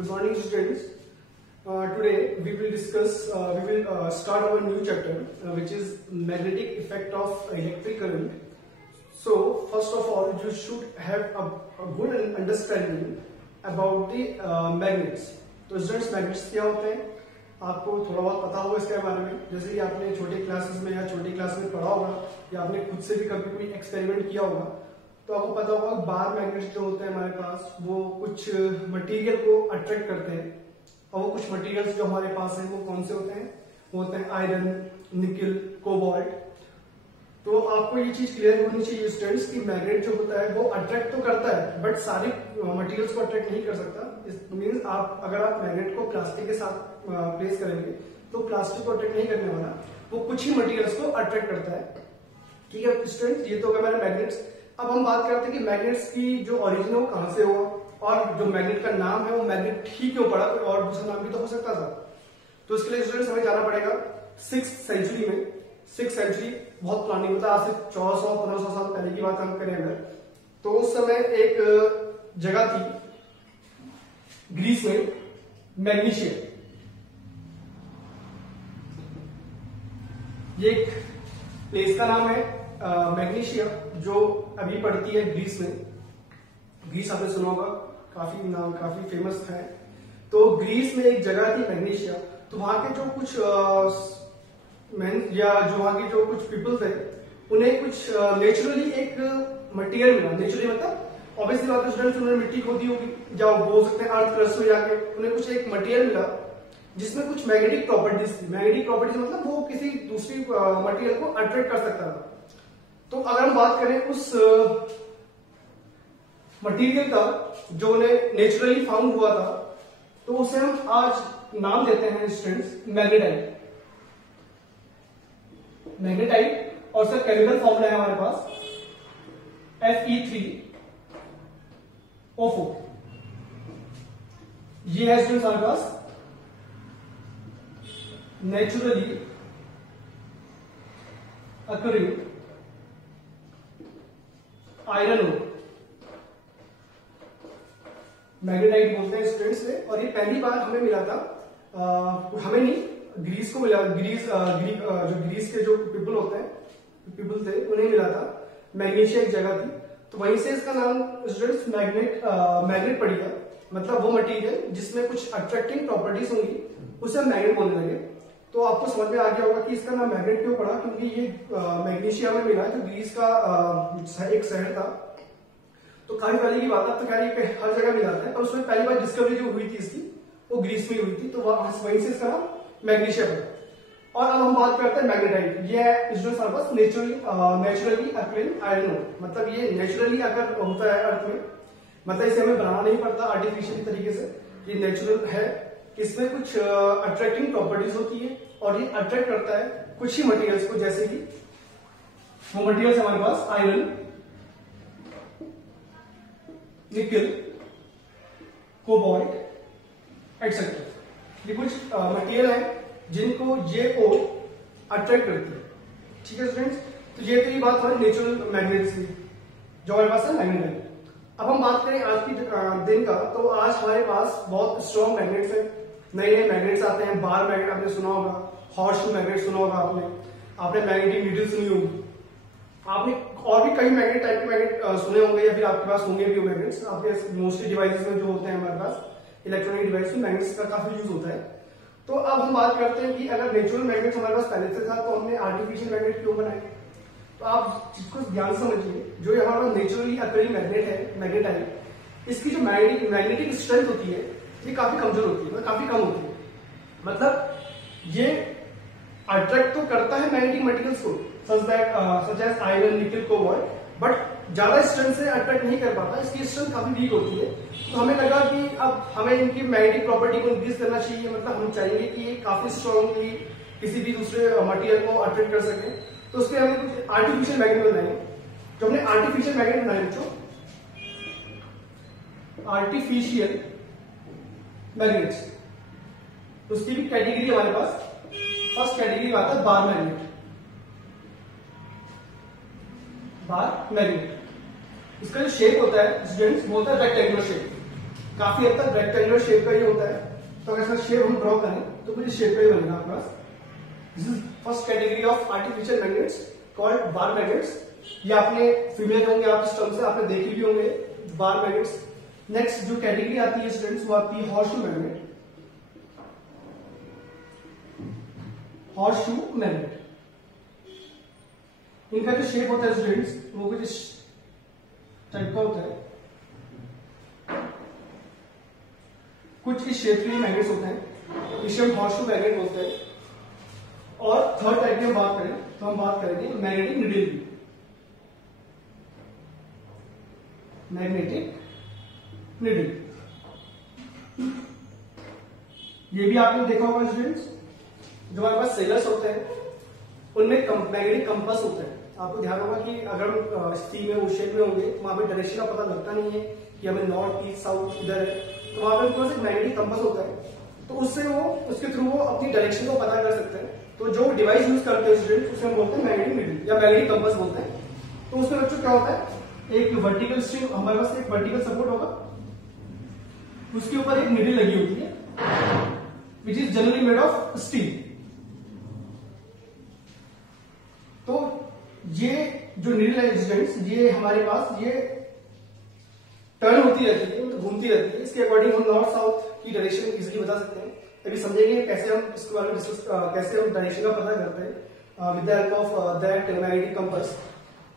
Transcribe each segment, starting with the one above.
Good morning, students. Today we will discuss, start our new chapter, which is magnetic effect of electric current. So, first of all, you should have a good understanding about the magnets. तो students, magnets क्या होते हैं? आपको थोड़ा बहुत पता होगा इसके बारे में, जैसे कि आपने छोटे क्लासेस में या छोटी क्लास में पढ़ा होगा या आपने खुद से भी कभी कोई एक्सपेरिमेंट किया होगा, तो आपको पता होगा बार मैग्नेट्स जो होते हैं हमारे पास वो कुछ मटेरियल को अट्रैक्ट करते हैं, और वो कुछ मटेरियल्स जो हमारे पास हैं वो कौन से होते हैं? वो होते हैं आयरन, निकल, कोबाल्ट। तो आपको ये चीज क्लियर होनी चाहिए स्टूडेंट्स कि मैग्नेट जो होता है वो अट्रैक्ट तो करता है बट सारे मटेरियल्स को अट्रैक्ट नहीं कर सकता। इट मींस आप अगर आप मैग्नेट को प्लास्टिक के साथ प्लेस करेंगे तो प्लास्टिक को अट्रैक्ट नहीं करने वाला, वो कुछ ही मटेरियल्स को अट्रैक्ट करता है। ठीक है स्टूडेंट्स, ये तो होगा हमारे मैग्नेट्स। अब हम बात करते हैं कि मैग्नेट्स की जो ओरिजिन है वो कहां से हुआ और जो मैग्नेट का नाम है वो मैग्नेट ही क्यों पड़ा, और दूसरा नाम भी तो हो सकता था। तो इसके लिए स्टूडेंट्स हमें जाना पड़ेगा 6th सेंचुरी में। 6th सेंचुरी बहुत पुरानी, मतलब आज से 1400-1500 साल पहले की बात हम करें अगर, तो उस समय एक जगह थी ग्रीस में, मैग्नीशिया। ये एक प्लेस का नाम है मैग्नीशिया, जो अभी पड़ती है ग्रीस में। ग्रीस आपने सुना होगा, काफी नाम काफी फेमस है। तो ग्रीस में एक जगह थी मैग्नीशिया, तो वहां के जो कुछ या जो वहां के जो कुछ पीपल थे उन्हें कुछ नेचुरली एक मटेरियल मिला। नेचुरली मतलब ऑब्वियसली बात है स्टूडेंट्स, उन्होंने मिट्टी खोदी होगी या बोल सकते हैं अर्थ क्रस्ट में जाके उन्हें कुछ एक मटेरियल मिला जिसमें कुछ मैग्नेटिक प्रॉपर्टीज थी। मैग्नेटिक प्रॉपर्टीज मतलब वो किसी दूसरी मटेरियल को अट्रैक्ट कर सकता था। तो अगर हम बात करें उस मटेरियल का जो उन्हें नेचुरली फाउंड हुआ था, तो उसे हम आज नाम देते हैं स्टूडेंट्स मैग्नेटाइट। मैग्नेटाइट और उसका केमिकल फॉर्मूला है हमारे पास Fe3O4। ये है स्टूडेंट्स हमारे पास naturally occurring iron ore, magnetite बोलते हैं स्टूडेंट्स से। और ये पहली बार हमें मिला था, हमें नहीं, ग्रीस को मिला। जो ग्रीस के जो पीपल होते हैं, पीपल थे, उन्हें मिला था। मैग्नीशिया एक जगह थी, तो वहीं से इसका नाम स्टूडेंट्स मैग्नेट पड़ी था। मतलब वो मटेरियल जिसमें कुछ अट्रैक्टिंग प्रॉपर्टीज होंगी उसे हम मैग्नेट बोलने लगे। तो आपको समझ में आ गया होगा कि इसका नाम मैग्नेट क्यों पड़ा, क्योंकि ये मैग्नीशिया में मिला, जो ग्रीस का एक शहर था। तो काफी पहले की बात है, तो खैर ये हर जगह मिल जाता है, पर उसमें पहली बार डिस्कवरी जो हुई थी इसकी वो ग्रीस में हुई थी। तो वहीं से इसका नाम मैग्नीशिया पड़ा। और अब हम बात करते हैं मैग्नेटाइट। ये है हमारे पास नेचुरली अकरिंग आयरन ओर, मतलब ये नेचुरली अगर होता है अर्थ में, मतलब इसे हमें बनाना नहीं पड़ता आर्टिफिशियल तरीके से, ये नेचुरल है। इसमें कुछ अट्रैक्टिंग प्रॉपर्टीज होती है और ये अट्रैक्ट करता है कुछ ही मटेरियल्स को, जैसे कि वो मटेरियल्स हमारे पास आयरन, निकल, कोबाल्ट एक्सेट्रा। ये कुछ मटेरियल है जिनको ये ओर अट्रैक्ट करती है। ठीक है स्टूडेंट्स, तो ये तो ये बात हमारी नेचुरल मैग्नेट्स की जो हमारे पास है मैग्नेटाइट। अब हम बात करें आज की दिन का, तो आज हमारे पास बहुत स्ट्रॉन्ग मैग्नेट्स है। नए नए मैग्नेट्स आते हैं। बार मैग्नेट आपने सुना होगा, हॉर्स मैग्नेट सुना होगा आपने मैग्नेटिक नीडल सुनी होगी, आपने और भी कई मैग्नेट टाइप के मैग्नेट सुने होंगे या फिर आपके पास होंगे भी मैग्नेट्स। आपके मोस्टली डिवाइसेस में जो होते हैं हमारे पास इलेक्ट्रॉनिक डिवाइस में मैग्नेट्स का काफी यूज होता है। तो अब हम बात करते हैं कि अगर नेचुरल मैग्नेट हमारे पास पहले से था तो हमने आर्टिफिशियल मैग्नेट क्यों बनाए। तो आप इसको ध्यान समझिए, जो ये हमारा नेचुरली अकरिंग मैग्नेट है मैग्नेटाइट, इसकी जो मैग्नेटिक स्ट्रेंथ होती है ये काफी कमजोर होती है, मतलब काफी कम होती है। मतलब ये अट्रैक्ट तो करता है मैग्नेटिक मटेरियल्स को such as iron, nickel, cobalt, but ज्यादा स्ट्रेंथ से अट्रैक्ट नहीं कर पाता। इसकी स्ट्रेंथ काफी वीक होती है। तो हमें लगा कि अब हमें इनकी मैग्नेटिक प्रॉपर्टी को इंक्रीज करना चाहिए, मतलब हम चाहेंगे कि ये काफी स्ट्रॉन्गली किसी भी दूसरे मटेरियल को अट्रैक्ट कर सके। तो उसके हमने कुछ आर्टिफिशियल मैग्नेट बनाए। जो हमने आर्टिफिशियल मैग्नेट बनाए बच्चों, आर्टिफिशियल मैग्नेट्स, उसकी भी कैटेगरी हमारे पास फर्स्ट कैटेगरी आता है बार मैग्नेट। बार मैग्नेट इसका जो शेप होता है स्टूडेंट्स वो होता है रेक्टेंगुलर शेप। काफी हद तक रेक्टेंगुलर शेप का ही होता है। तो अगर इसका शेप हम ड्रॉ करें तो कुछ शेप का ही बनेगा आपके पास। This is first category of artificial magnets called bar magnets. ये आपने फीमेल होंगे आप इस टर्म से आपने देखी भी होंगे बार मैग्नेट्स। नेक्स्ट जो कैटेगरी आती है स्टूडेंट्स वो आती है हॉर्सशू मैग्नेट। हॉर्सशू मैग्नेट इनका जो शेप होता है स्टूडेंट्स वो कुछ इस टाइप का होता है। कुछ इस शेप के मैग्नेट्स होते हैं, इसे हम हॉर्सशू मैग्नेट बोलते हैं। और थर्ड टाइप की हम बात करें तो हम बात करेंगे मैग्नेटिक नीडल की। मैग्नेटिक नीडल ये भी आपने देखा होगा स्टूडेंट्स, जो हमारे पास सेलर्स होते हैं उनमें मैग्नेटिक कंपास होता है। आपको ध्यान होगा कि अगर हम सी में ओशन में होंगे वहां पे डायरेक्शन का पता लगता नहीं है कि हमें नॉर्थ ईस्ट साउथ इधर है, तो वहां पे उनके पास एक मैग्नेटिक कंपास होता है। तो उससे वो उसके थ्रू वो अपनी डायरेक्शन को पता कर सकते हैं। तो जो डिवाइस यूज करते हैं स्टूडेंट उसे हम बोलते हैं मैग्नेटिक नीडल या मैग्नेटिक कंपास बोलते हैं। तो उसमें बच्चों क्या होता है, एक वर्टिकल स्ट्रिंग हमारे पास एक वर्टिकल सपोर्ट होगा, उसके ऊपर एक नीडल लगी होती है which is generally made of steel. तो ये जो नीडल है स्टूडेंट्स ये हमारे पास ये टर्न होती रहती है, घूमती रहती है। इसके अकॉर्डिंग हम नॉर्थ साउथ की डायरेक्शन इजीली बता सकते हैं। अभी समझेंगे कैसे हम इसके बारे में डिस्कस कैसे हम डायरेक्शन का पता करते हैं with the help of that magnetic compass.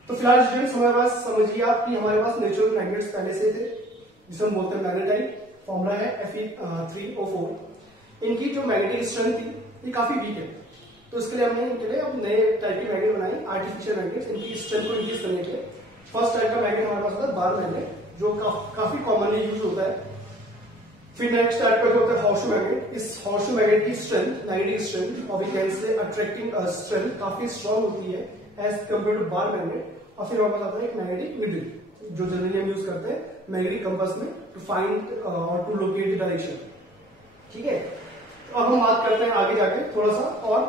तो फिलहाल स्टूडेंट्स हमारे पास समझिए आप कि हमारे पास नेचुरल मैग्नेट्स पहले से थे जिसे हम बोलते हैं मैग्नेटाइट। फॉर्मूला है Fe3O4। इनकी जो मैग्नेटिक स्ट्रेंथ थी ये काफी वीक है, तो इसके लिए हमने इनके लिए अब नए टाइप की मैग्नेट बनाई आर्टिफिशियल मैग्नेट्स इनकी स्ट्रेंथ को इंक्रीज करने के लिए। फर्स्ट टाइप का मैग्नेट हमारे पास होता है बार मैग्नेट जो काफी कॉमनली यूज होता है। फिर नेक्स्ट टाइप का जो होता है हॉर्सशू मैग्नेट। इस हॉर्सशू मैग्नेट की स्ट्रेंथ मैग्नेटिक स्ट्रेंथ और we can say attracting strength काफी स्ट्रॉन्ग होती है as compare to bar magnet. और फिर हमारे पास आता है एक मैग्नेटिक नीडल जो जनरली हम यूज करते हैं मैग्नेटिक कंपास में टू फाइंड और टू लोकेट द डायरेक्शन। ठीक है, तो अब हम बात करते हैं आगे जाके थोड़ा सा और।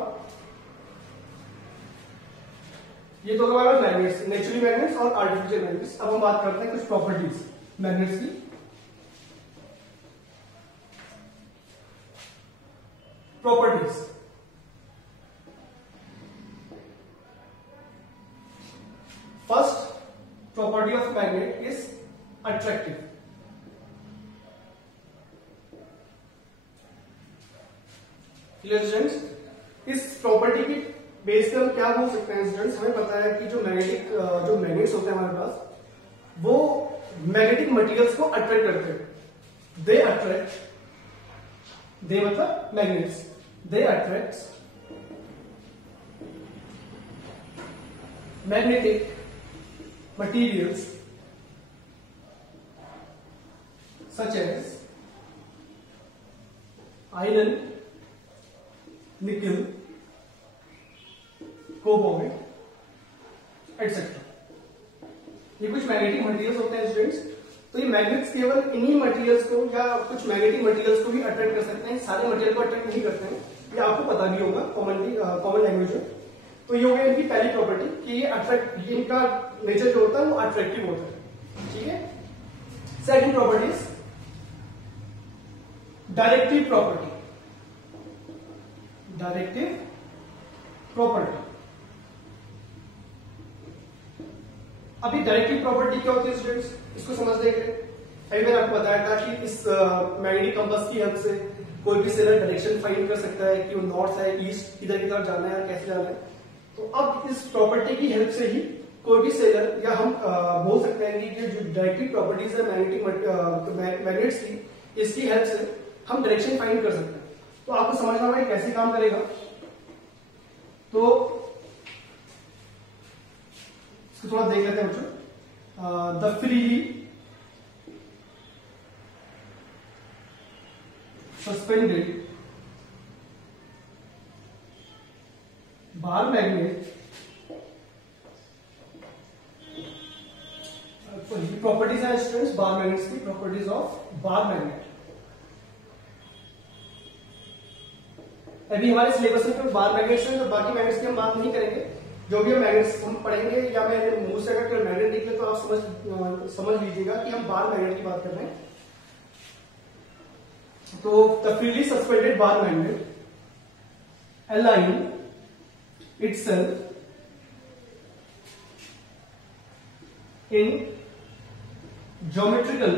ये तो हमारे मैग्नेट्स, नेचुरली मैग्नेट्स और आर्टिफिशियल मैग्नेट्स। अब हम बात करते हैं कुछ प्रॉपर्टीज मैग्नेट्स की। Properties first property of magnet is attractive. इस प्रॉपर्टी की बेस पे हम क्या बोल सकते हैं स्टूडेंट्स, हमें पता है कि जो मैग्नेट्स होते हैं हमारे पास वो मैग्नेटिक मटेरियल्स को अट्रैक्ट करते हैं। दे अट्रैक्ट, दे मतलब magnets, they attract magnetic materials such as iron, nickel, cobalt, etc. ये कुछ मैग्नेटिक मटेरियल्स होते हैं स्टूडेंट्स। तो ये मैग्नेट्स केवल इन्हीं मटेरियल्स को या कुछ मैग्नेटिक मटेरियल्स को ही अट्रैक्ट कर सकते हैं, सारे मटेरियल को अट्रैक्ट नहीं करते हैं। ये आपको पता भी होगा कॉमन लैंग्वेज में। तो ये हो गया इनकी पहली प्रॉपर्टी कि ये अट्रैक्ट, इनका नेचर जो होता है वो अट्रैक्टिव होता है। ठीक है, second properties directive property. Directive property, अभी डायरेक्टिव प्रॉपर्टी क्या होती है स्टूडेंट्स, इसको समझ देंगे। अभी मैंने आपको बताया था कि इस मैग्नेटिक कंपास की हेल्प से कोई भी सेलर डायरेक्शन फाइंड कर सकता है कि वो नॉर्थ है ईस्ट किधर की तरफ जाना है कैसे जाना है। तो अब इस प्रॉपर्टी की हेल्प से ही कोई भी सेलर या हम बोल सकते हैं कि जो डायरेक्टिव प्रॉपर्टीज है मैग्नेट्स की, इसकी हेल्प से हम डायरेक्शन फाइंड कर सकते हैं। तो आपको समझना होगा कैसे काम करेगा। तो इसको थोड़ा देख लेते हैं बच्चों। The freely suspended bar magnet properties है स्टूडेंट्स बार मैग्नेट्स की, प्रॉपर्टीज ऑफ बार मैग्नेट। अभी हमारे सिलेबस में बार मैग्नेट्स हैं, तो बाकी मैग्नेट्स की हम बात नहीं करेंगे। जो भी हम मैग्नेट्स हम पढ़ेंगे या मैं मुंह से अगर मैग्नेट निकले तो आप समझ लीजिएगा कि हम बार मैग्नेट की बात कर रहे हैं। तो the freely suspended bar magnet align itself in geometrical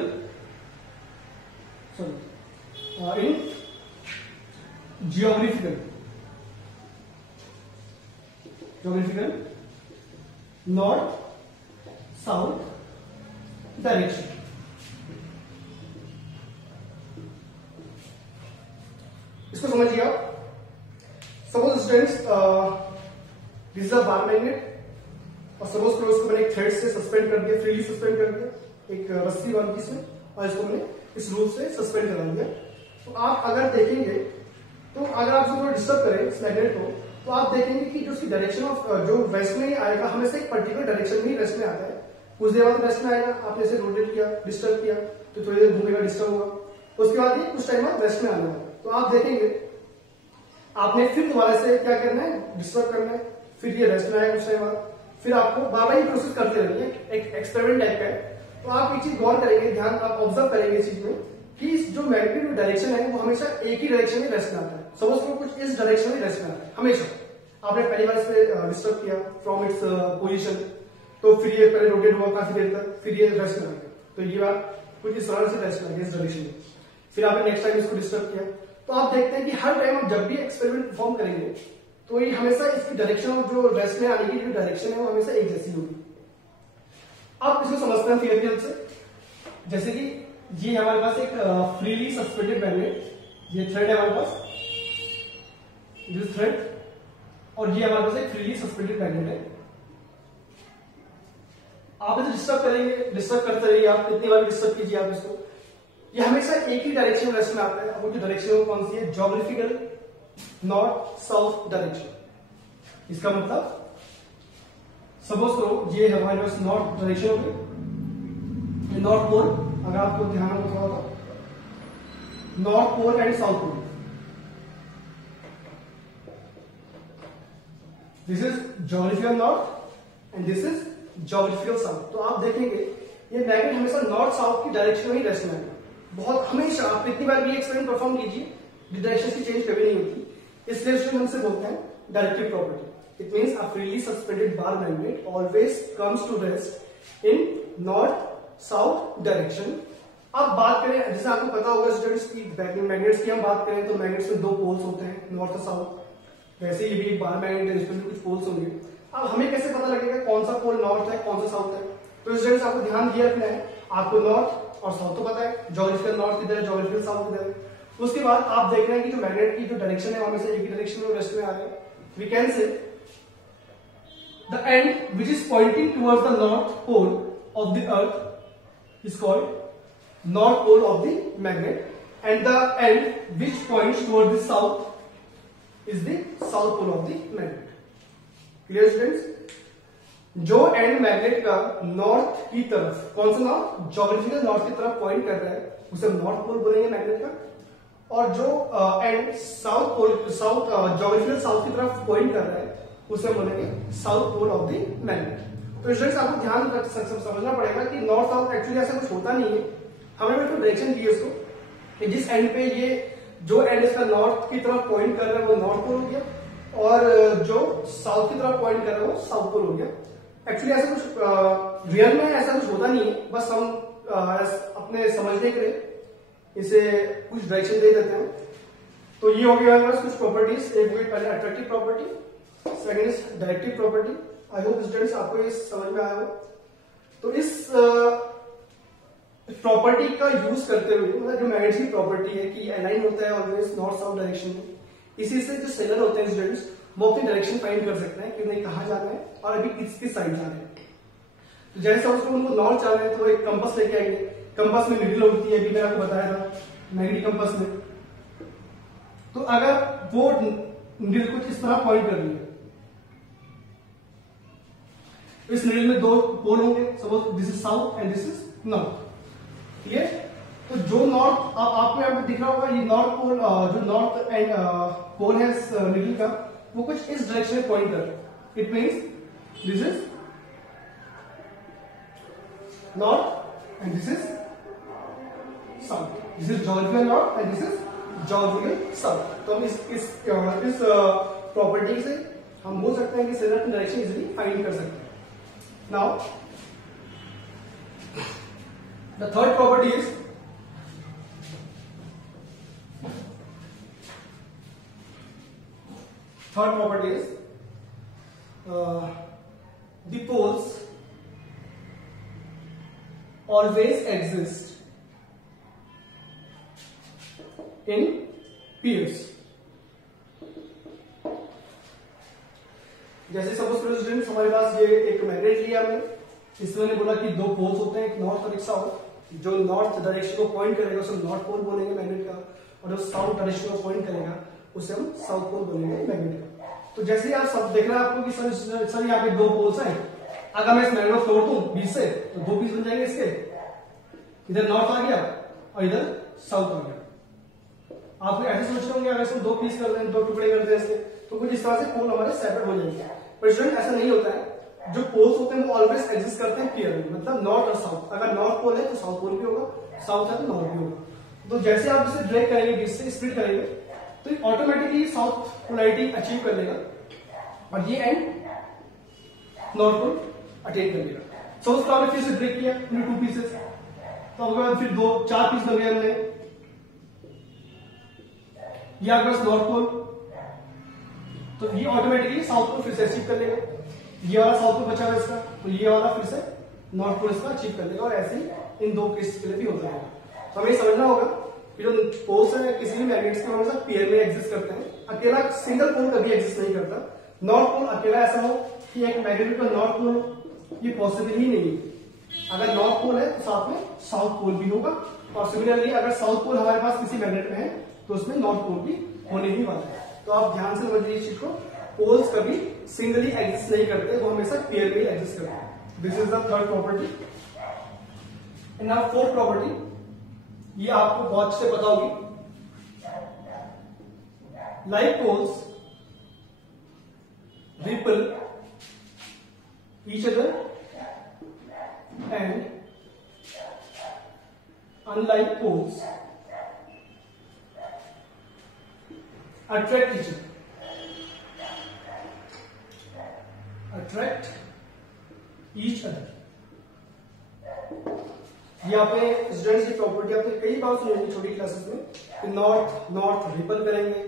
in geographical north south direction. इसको समझिए आप. Suppose students this is a bar magnet और सपोज करो इसको मैंने एक थ्रेड से सस्पेंड कर दिया, फ्रीली सस्पेंड कर दिया, एक रस्सी बांध दी इसमें और इसको मैंने इस रूप से सस्पेंड करा दिया. तो आप अगर देखेंगे तो अगर आप इसको डिस्टर्ब करें इस मैग्नेट को तो आप देखेंगे कि जो उसकी डायरेक्शन ऑफ जो वेस्ट में आएगा हमेशा एक पर्टिकुलर डायरेक्शन में ही वेस्ट में आता है. कुछ देर बाद वेस्ट में आएगा, आपने इसे रोटेट किया, डिस्टर्ब किया तो थोड़ी देर घूमेगा, डिस्टर्ब होगा, उसके बाद ये कुछ टाइम बाद वेस्ट में आने वाला. तो आप देखेंगे आपने फिर दोबारा से क्या करना है, डिस्टर्ब करना है, फिर ये रेस्ट में आएगा कुछ टाइम बाद, फिर आपको बार बार ये प्रोसेस करते रहना है. एक एक्सपेरिमेंट टाइप का है. तो आप एक चीज गौर करेंगे, ध्यान आप ऑब्जर्व करेंगे इस चीज में कि इस जो मैग्नेटिक डायरेक्शन है वो हमेशा एक ही डायरेक्शन में रेस्ट में आता है. सपोज को कुछ इस डायरेक्शन में रेस्ट में आता है हमेशा. आपने पहली बार इसे डिस्टर्ब किया फ्रॉम इट्स पोजीशन, तो फिर ये पहले रोटेट हुआ काफी देर तक, फिर ये रेस्ट में आ गया. तो ये बात कुछ इस तरह से रेस्ट में आ गया इस डायरेक्शन में. फिर आपने नेक्स्ट टाइम इसको डिस्टर्ब किया. तो आप देखते हैं कि हर टाइम आप जब भी एक्सपेरिमेंट परफॉर्म करेंगे तो ये हमेशा इसकी डायरेक्शन ऑफ जो रेस्ट में आने की जो डायरेक्शन है वो हमेशा एक जैसी होगी. अब इसको समझते हैं थियरी हेल्प से. जैसे कि ये हमारे पास एक फ्रीली सस्पेंडेड मैग्नेट, ये थ्रेड है हमारे पास, दिस थ्रेड, और ये हमारे पास एक फ्रीली सस्पेंडेड मैग्नेट है. आप इसे डिस्टर्ब करेंगे, डिस्टर्ब करते रहिए, आप कितनी बार डिस्टर्ब कीजिए आप इसको, ये हमेशा एक ही डायरेक्शन में रेस्ट में आता है. वो जो डायरेक्शन है कौन सी है, ज्योग्राफिकल नॉर्थ साउथ डायरेक्शन. इसका मतलब सपोज करो ये हमारे पास नॉर्थ डायरेक्शन होगी, नॉर्थ पोल, अगर आपको ध्यान हो थोड़ा सा, north pole and south pole. This is geographical north and this is geographical south. तो आप देखेंगे ये मैग्नेट हमेशा नॉर्थ साउथ की डायरेक्शन में ही रेस्ट में आएगा. बहुत हमेशा आप कितनी बार भी एक्सपेरिमेंट परफॉर्म कीजिए डायरेक्शन की चेंज कभी नहीं होती. इसलिए हमसे बोलते हैं directive property. It means a freely suspended bar magnet always comes to rest in north south direction. अब बात करें, जैसे आपको पता होगा स्टूडेंट्स की मैग्नेट्स की हम बात करें तो मैग्नेट्स में दो पोल्स होते हैं, नॉर्थ और साउथ. वैसे ये भी एक बार मैग्नेट है जिसमें कुछ पोल्स होंगे. अब हमें कैसे पता लगेगा कौन सा पोल नॉर्थ है कौन सा साउथ है? तो स्टूडेंट्स आपको ध्यान दिया रखना है, आपको नॉर्थ और साउथ तो पता है, ज्योग्राफिकल नॉर्थ किधर है, ज्योग्राफिकल साउथ किधर है. उसके बाद आप देख रहे हैं कि जो मैग्नेट की जो डायरेक्शन है वहां से एक ही डायरेक्शन में वेस्ट में आ रहा है. We can say the end which is pointing towards the north pole of the earth is called north pole of the magnet and the end which points toward the south is the south pole of the magnet. Clear students? जो and magnet का north की तरफ, कौन सा north, geographical north की तरफ point कर रहा है उसे नॉर्थ पोल बोलेंगे मैग्नेट का. और जो end south pole, south geographical south की तरफ पॉइंट कर रहा है उसे बोलेंगे south pole of the magnet. तो स्टूडेंट्स आपको ध्यान समझना पड़ेगा कि नॉर्थ साउथ एक्चुअली ऐसा कुछ होता नहीं है. हमने बिल्कुल डायरेक्शन दी है उसको कि जिस एंड पे ये जो एंड इसका नॉर्थ की तरफ पॉइंट कर रहा है वो नॉर्थ पोल हो गया और जो साउथ की तरफ पॉइंट कर रहा है वो साउथ पोल हो गया. एक्चुअली ऐसा कुछ रियल में ऐसा कुछ होता नहीं है, बस हम अपने समझने के लिए इसे कुछ डायरेक्शन दे देते हैं. तो ये हो गया हमारे पास कुछ प्रॉपर्टीज. एक हुई पहले attractive property, second is directive property. I hope students आपको ये समझ में आया हो. तो इस प्रॉपर्टी का यूज करते हुए, मतलब जो मैग्नेट की प्रॉपर्टी है कि अलाइन होता है ऑलवेज नॉर्थ साउथ डायरेक्शन में, इसी से जो सेलर होते हैं स्टूडेंट्स वो अपनी डायरेक्शन फाइंड कर सकते हैं कि उन्हें कहाँ जाना है और अभी किस साइड जाना है. तो जैसे उसको उनको नॉर्थ जाना है तो एक कंपास लेके आएंगे. कंपास में निडल होती है, अभी मैंने आपको बताया था मैग्नेटिक कंपास में. तो अगर वो निडल कुछ इस तरह पॉइंट कर रही है, इस निडल में दो पोल होंगे, suppose this is south and this is north. Clear? तो जो नॉर्थ आपको यहाँ पे दिख रहा होगा, ये नॉर्थ पोल, जो नॉर्थ एंड पोल है इस निडल का, वो कुछ इस डायरेक्शन में पॉइंट कर रहा है. It means this is north and this is south. This is geographical north and this is geographical south. तो हम इस प्रॉपर्टी से हम बोल सकते हैं कि सिलेंडर की डायरेक्शन इजीली फाइंड कर सकते हैं। Now the third property is the poles always exist in pairs। जैसे सपोज करो स्टूडेंट्स, हमारे पास ये एक मैग्नेट लिया हमने, इसमें मैंने बोला कि दो पोल्स होते हैं, एक नॉर्थ और एक साउथ। जो नॉर्थ डायरेक्शन को पॉइंट करेगा उसे नॉर्थ पोल बोलेंगे मैग्नेट का, और जो साउथ डायरेक्शन को पॉइंट करेगा उसे हम साउथ पोल बोलेंगे मैग्नेट का। तो जैसे आप सब देख रहे हैं आपको कि सर यहाँ पे दो पोल्स हैं, अगर मैं इस मैग्नेट को तोड़ दूं बीच से तो दो पीस बन जाएंगे इसके, इधर नॉर्थ आ गया और इधर साउथ आ गया। आप ऐसे सोच रहे होंगे अगर इसको दो पीस कर दें, दो टुकड़े कर दें इसके, तो कुछ इस तरह से पोल हमारे सेपरेट हो जाएंगे। पर स्टूडेंट ऐसा नहीं होता है, जो पोल्स होते हैं वो ऑलवेज एग्जिस्ट करते हैं पेयर में, मतलब नॉर्थ और साउथ। अगर नॉर्थ पोल है तो साउथ पोल भी होगा, साउथ है तो नॉर्थ भी होगा। तो जैसे आप इसे ब्रेक करेंगे, बीच से स्प्लिट करेंगे, तो ऑटोमेटिकली साउथ पोलैरिटी अचीव कर लेगा और ये एंड नॉर्थ पोल अटेन कर लेगा। सपोज तो आपने फिर से ब्रेक किया इन टू पीसेस, तो अगर फिर दो चार पीस बन गए हमने, ये आपके पास नॉर्थ पोल, तो ये ऑटोमेटिकली साउथ पोल फिर से अचीव कर लेगा। ये वाला साउथ पोल बचा हुआ इसका, तो ये वाला फिर से नॉर्थ पोल इसका अचीव कर लेगा, और ऐसे ही इन दो केस के लिए भी होता है। तो हमें समझना होगा कि जो पोल्स है किसी भी मैग्नेट्स के हमेशा पेयर में एग्जिस्ट करते हैं, अकेला सिंगल पोल कभी एग्जिस्ट नहीं करता। नॉर्थ पोल अकेला ऐसा हो कि एक मैग्नेट का नॉर्थ पोल हो, ये पॉसिबल ही नहीं है। अगर नॉर्थ पोल है तो साथ में साउथ पोल भी होगा, और सिमिलरली अगर साउथ पोल हमारे पास किसी मैग्नेट में है तो उसमें नॉर्थ पोल भी होने ही वाला है। तो आप ध्यान से समझिए इस चीज को, पोल्स कभी सिंगली एग्जिस्ट नहीं करते, वो हमेशा पेयर में ही एग्जिस्ट करते हैं। This is the third property. And now fourth property, ये आपको बहुत अच्छे से पता होगी। Like poles repel each other and unlike poles attract each other। यहाँ पे स्टूडेंट्स की प्रॉपर्टी आपने कई बार सुनी होगी छोटी क्लासेस में कि नॉर्थ रिपल करेंगे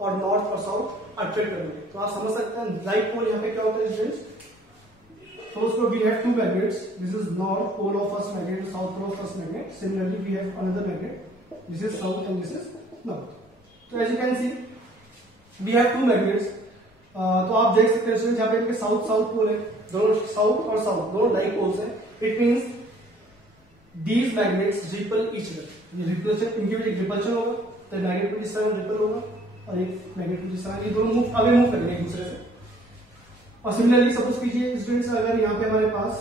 और नॉर्थ और साउथ अट्रैक्ट करेंगे। तो आप समझ सकते हैं लाइक पोल यहाँ पे क्या होता है students. Suppose we have two magnets, this is north pole of first magnet, south pole of first magnet. Similarly we have another magnet, this is south and this is north. तो as you can see we have two magnets. तो आप देख सकते हैं students यहाँ पे इनके south pole है, दोनों साउथ और साउथ दोनों लाइक पोल्स है। It means these magnets ripple each other. ये रिपल्शन, इनके बीच एक रिपल्शन होगा, तो मैग्नेट में जिस तरह रिपल होगा और एक मैग्नेट में जिस तरह, ये दोनों मूव अवे मूव करेंगे एक दूसरे से। और सिमिलरली सपोज कीजिए स्टूडेंट्स अगर यहाँ पे हमारे पास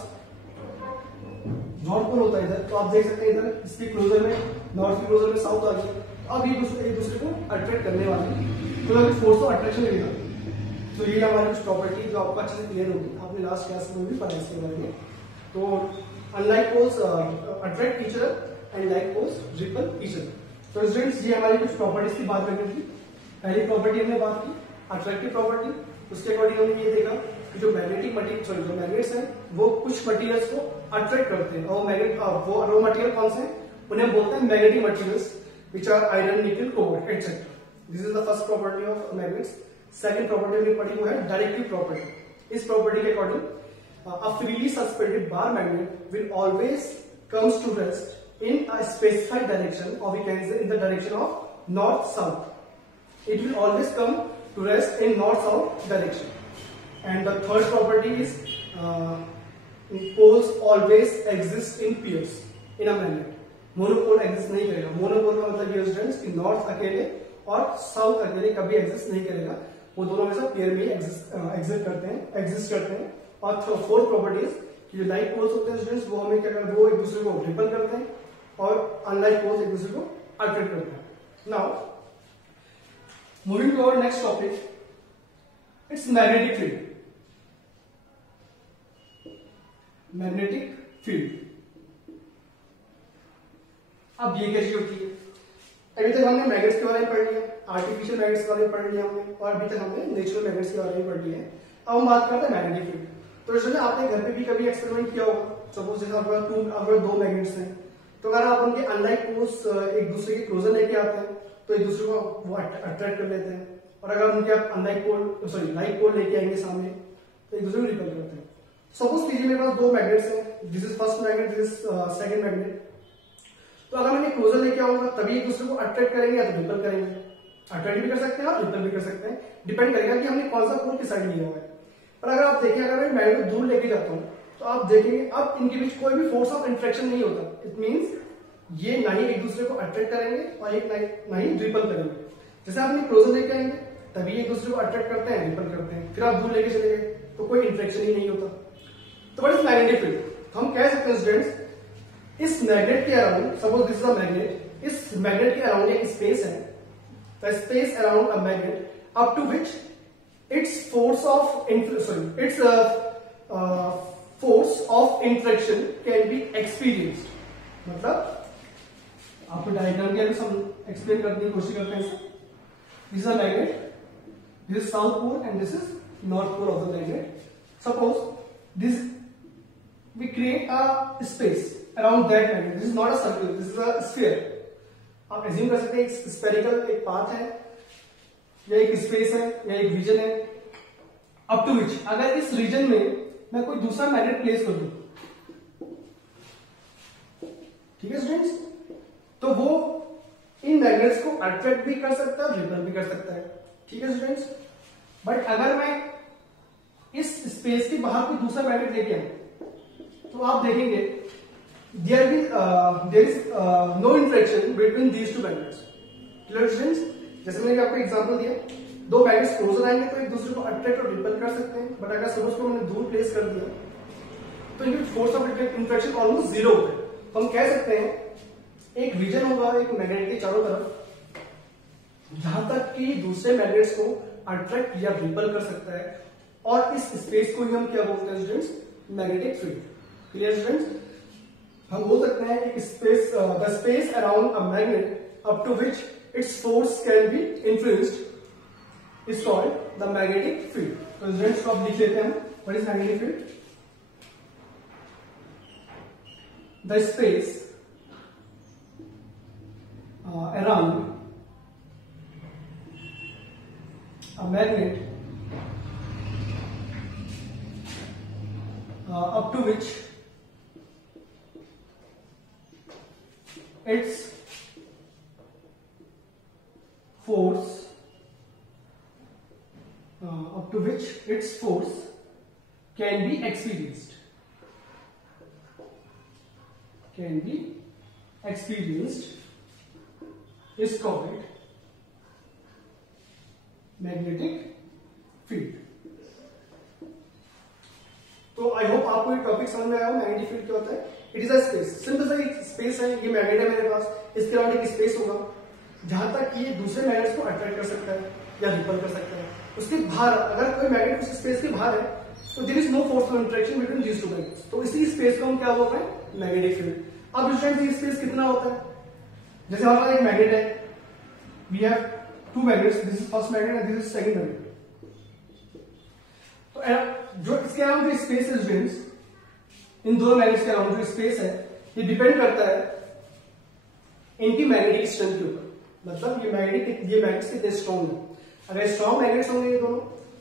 नॉर्थ पोल होता है इधर, तो आप देख सकते हैं इधर इसके क्लोजर में, नॉर्थ के क्लोजर में साउथ आ गया, अब ये एक दूसरे को अट्रैक्ट करने वाले हैं, तो अगर फोर्स ऑफ अट्रैक्शन लगेगा। तो ये हमारी कुछ प्रॉपर्टी जो आपको अच्छे से क्लियर होगी, आपने लास्ट क्लास में भी पढ़ा इसके बारे में। तो unlike poles attract each other and like poles repel each other. तो स्टूडेंट्स ये हमारी कुछ प्रॉपर्टीज की बात करनी थी। पहली प्रॉपर्टी हमने बात की अट्रैक्टिव प्रॉपर्टी, उसके अकॉर्डिंग हमने ये देखा कि जो मैग्नेटिक मटेरियल, सॉरी जो मैग्नेट्स हैं वो कुछ मटेरियल्स को अट्रैक्ट करते हैं, और मैग्नेट वो रो मटेरियल कौन से हैं, उन्हें बोलते हैं magnetic materials which are iron, nickel, cobalt etcetera. This is the first property of magnets. Second property हमने पढ़ी वो है डायरेक्टिव प्रॉपर्टी। इस प्रॉपर्टी के according a freely suspended bar magnet will always comes to rest in a specified direction, or we can say in the direction of north south. It will always come to rest in north south direction. And the third property is poles always exist in pairs in a magnet. Monopole exist नहीं करेगा। Monopole का मतलब ये students कि north अकेले और south अकेले कभी एग्जिस्ट नहीं करेगा, वो दोनों हमेशा पेयर में एग्जिस्ट करते हैं। और फोर्थ प्रॉपर्टीज कि जो लाइक पोल्स होते हैं स्टूडेंट्स वो हमें क्या करते हैं, वो एक दूसरे को रिपल करते हैं, और अनलाइक पोल्स एक दूसरे को अट्रैक्ट करते हैं। Now moving to our next topic, it's magnetic field. Magnetic field, अब ये क्या चीज होती है? अभी तक हमने मैग्नेट्स के बारे में पढ़ लिया, आर्टिफिशियल मैग्नेट्स के बारे में पढ़ लिया हमने, और अभी तक हमने नेचुरल मैग्नेट्स के बारे में पढ़ लिया है। अब हम बात करते हैं मैग्नेटिक फील्ड। तो इसमें आपने घर पे भी कभी एक्सपेरिमेंट किया होगा। सपोज जैसे अगर दो मैग्नेट्स हैं, तो अगर आप उनके अनलाइक पोल्स एक दूसरे के क्लोजर लेके आते हैं तो एक दूसरे को वो अट्रैक्ट कर लेते हैं, और अगर उनके आप अनलाइक पोल लाइक पोल लेके आएंगे सामने तो एक दूसरे को रिपेल करते हैं। सपोज कीजिए मेरे पास दो मैग्नेट्स हैं, this is first magnet, this is second magnet. तो अगर मैं क्लोजर लेके आऊंगा तभी एक दूसरे को अट्रैक्ट करेंगे या तो रिपेल करेंगे। अट्रैक्ट भी कर सकते हैं और रिपेल भी कर सकते हैं, डिपेंड करेगा कि हमने कौन सा पोल किस साइड लिया हुआ है। पर अगर आप देखिए, अगर मैं मैग्नेट को दूर लेके जाता हूँ तो आप देखेंगे अब इनके बीच कोई भी फोर्स ऑफ इंट्रैक्शन नहीं होता। इट मींस ये ना ही एक दूसरे को अट्रैक्ट करेंगे और एक ना ही रिपेल करेंगे। जैसे आप इन्हें क्लोजर लेके आएंगे तभी एक दूसरे को अट्रैक्ट करते हैं, रिपेल करते हैं। फिर आप दूर लेके चले गए तो कोई इंट्रैक्शन ही नहीं होता। तो व्हाट इज मैग्नेटिक फील्ड? हम कह सकते हैं स्टूडेंट्स, इस मैग्नेट के around, suppose this is a magnet, इस मैग्नेट के अराउंड एक स्पेस है, the space around a magnet up to which its force of interaction can be experienced। मतलब आपको डायग्राम के हम एक्सप्लेन करने की कोशिश करते हैं। This is a magnet, this is south pole and this is north pole of the magnet. Suppose this we create a space around that magnet. This is not a circle, this is a sphere. आप assume कर सकते हैं एक spherical एक path है या एक space है या एक रीजन है, अप टू विच अगर इस रीजन में मैं कोई दूसरा मैग्नेट प्लेस कर दूं, ठीक है स्टूडेंट्स, तो वो इन मैग्नेट्स को अट्रैक्ट भी कर सकता है, रिपेल भी कर सकता है। ठीक है स्टूडेंट्स, बट अगर मैं इस स्पेस के बाहर कोई दूसरा मैग्नेट लेके आऊं तो आप देखेंगे there is no interaction between these two magnets. Clear students? जैसे मैंने आपको एग्जांपल दिया, दो मैग्नेट्स क्लोजर आएंगे तो एक दूसरे को अट्रैक्ट और रिपेल कर सकते हैं, बट अगर सपोज को मैंने दूर प्लेस कर दिया तो इनकी force of interaction almost zero होता है। तो हम कह सकते हैं एक रीजन होगा एक मैग्नेट के चारों तरफ जहां तक कि दूसरे मैग्नेट्स को अट्रैक्ट या रिपेल कर सकता है, और इस स्पेस को ही हम क्या बोलते हैं students? Magnetic field. Clear students? हम बोल सकते हैं एक space, the space around a magnet up to which its force can be influenced is called the magnetic field। तो स्टूडेंट्स को आप लिख लेते हैं, what is magnetic field? The space around a magnet up to which its force up to which its force can be experienced is called magnetic field। तो I hope आपको ये topic समझ में आया हो। मैग्नेटिक फील्ड क्या होता है? It is a space, simple सा एक स्पेस है, ये मैग्नेट है मेरे पास, इसके अराउंड एक स्पेस होगा जहां तक ये दूसरे मैग्नेट्स को अट्रैक्ट कर सकता है या रिपेल कर सकता है। उसके बाहर अगर कोई मैग्नेट उस स्पेस के बाहर है तो there is no force of interaction between these two magnets. तो इसी स्पेस को हम क्या बोलते हैं? Magnetic field. अब स्टूडेंट्स ये स्पेस कितना होता है? जैसे हमारा एक मैग्नेट है, we have two magnets, this is first magnet and this is second magnet. तो जो इसके अराउंड जो स्पेस है स्टूडेंट्स, इन दोनों मैग्नेट्स के अराउंड जो स्पेस है ये डिपेंड करता है इनकी मैग्नेटिक स्ट्रेंथ के ऊपर। मतलब ये मैग्नेट्स कितने स्ट्रॉन्ग है। अगर स्ट्रॉन्ग मैग्नेट्स होंगे ये दोनों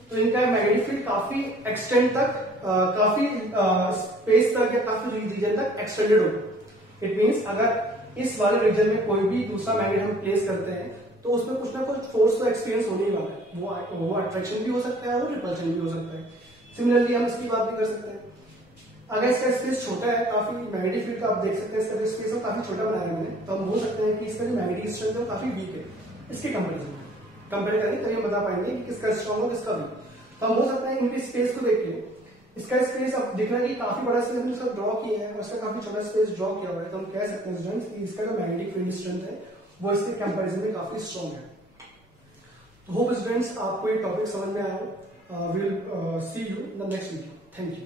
तो इनका मैग्नेटिक फील्ड काफी एक्सटेंड तक, काफी स्पेस तक या काफी रीजन तक एक्सटेंडेड होगा। इट मींस अगर इस वाले रीजन में कोई भी दूसरा मैग्नेट हम प्लेस करते हैं तो उसमें कुछ ना कुछ फोर्स तो एक्सपीरियंस होने ही वाला है। वो अट्रैक्शन भी हो सकता है, वो रिपल्शन भी हो सकता है। सिमिलरली हम इसकी बात भी कर सकते हैं, अगर इसका स्पेस छोटा है काफी, मैग्नेटिक फील्ड का आप देख सकते हैं इसका स्पेस हम काफी छोटा बनाया है मैंने, तो हम बोल सकते हैं कि इसका जो मैग्नेटिक स्ट्रेंथ है काफी वीक है। इसके कंपेरिजन कंपेयर करें तभी हम बता पाएंगे कि किसका स्ट्रॉन्ग है किसका वीक। तो हम बोल सकते हैं इनके स्पेस को देख के इसका स्पेस अब दिख रहा है कि काफी बड़ा स्पेस हमने इसका ड्रॉ किया है और इसका काफी छोटा स्पेस ड्रॉ किया हुआ है। तो हम कह सकते हैं स्टूडेंट्स कि इसका जो मैग्नेटिक फील्ड स्ट्रेंथ है वो इसके कंपेरिजन में काफी स्ट्रॉन्ग है। तो होप स्टूडेंट्स आपको ये टॉपिक समझ में आया हो। We will see you in the next video. Thank you.